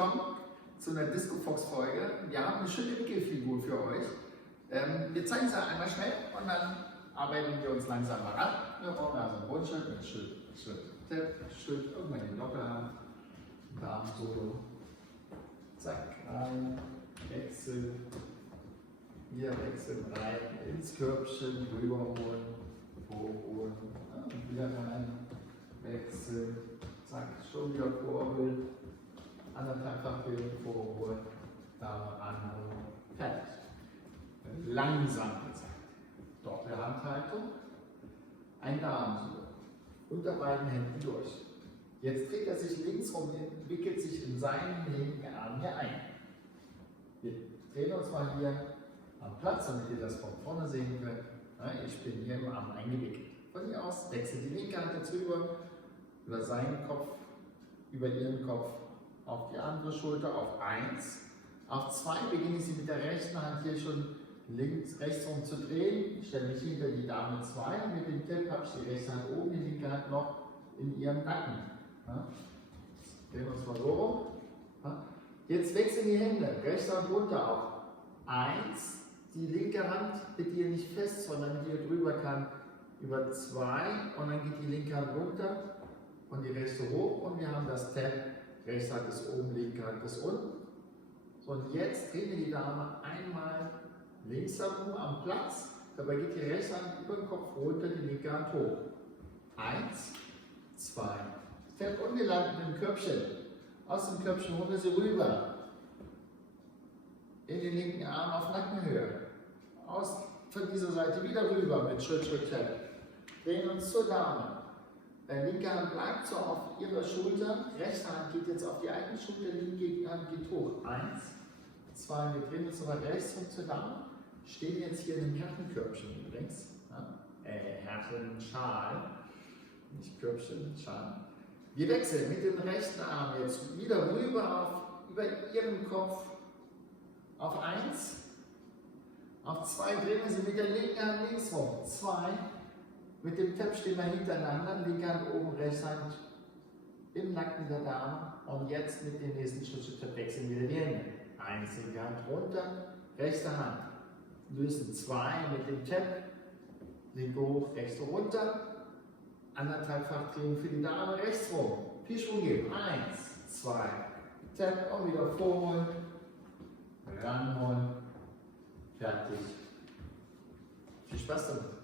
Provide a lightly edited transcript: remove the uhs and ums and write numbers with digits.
willkommen zu einer Discofox-Folge. Wir haben eine schöne Wickelfigur für euch. Wir zeigen sie einmal schnell und dann arbeiten wir uns langsam mal ran. Wir brauchen also einen Rundschritt mit Schritt, Schritt, irgendwann den Lockerhand, Darm-Solo. Zack, rein, Wechsel, hier wechseln, rein, ins Körbchen, rüberholen, hochholen, und wieder rein, wechseln, zack, schon wieder kurbeln, anderthalbfach Drehung vorholen, da ranholen, fertig. Langsam gezeigt. Doppelhandhaltung, ein Darm unter beiden Händen durch. Jetzt dreht er sich links rum, wickelt sich in seinen linken Arm hier ein. Wir drehen uns mal hier am Platz, damit ihr das von vorne sehen könnt. Ich bin hier im Arm eingewickelt. Von hier aus wechselt die linke Hand jetzt rüber, über seinen Kopf, über ihren Kopf, auf die andere Schulter, auf 1. Auf 2 beginne ich sie mit der rechten Hand hier schon links, rechts rum zu drehen. Ich stelle mich hinter die Dame 2. Mit dem Tipp habe ich die rechte Hand oben, die linke Hand noch in ihrem Nacken. Drehen wir uns mal so rum. Jetzt wechseln die Hände, rechte Hand runter auf 1. Die linke Hand bitte hier nicht fest, sondern hier drüber kann über 2 und dann geht die linke Hand runter und die rechte hoch und wir haben das Tab, rechte Hand ist oben, linke Hand ist unten. So, und jetzt drehen wir die Dame einmal links herum am Platz, dabei geht die rechte Hand über den Kopf runter, die linke Hand hoch. 1, 2, Tab und wir landen im Körbchen. Aus dem Körbchen holen wir sie rüber. In den linken Arm auf Nackenhöhe. Von dieser Seite wieder rüber mit Schritt, Schritt, Tab. Drehen uns zur Dame. Linke Hand bleibt so auf ihrer Schulter, rechte Hand geht jetzt auf die eine Schulter, linke Hand geht hoch. 1, 2, wir drehen uns aber rechts rum zur Dame. Stehen jetzt hier in einem Herrenkörbchen übrigens. Herrenschal. Nicht Körbchen, Schal. Wir wechseln mit dem rechten Arm jetzt wieder rüber über ihren Kopf auf 1. Auf 2 drehen wir sie mit der linken Hand links rum. 2. Mit dem Tab stehen wir hintereinander. Linke Hand oben, rechte Hand im Nacken der Dame. Und jetzt mit dem nächsten Schritt wechseln wir die Hände. 1, linke Hand runter, rechte Hand. Lösen 2 mit dem Tab. Linke hoch, rechte runter. Anderthalbfach Drehung für die Dame, rechts rum. Viel Schwung geben. 1, 2, Tab und wieder vorholen. Ranholen. Fertig. Viel Spaß damit.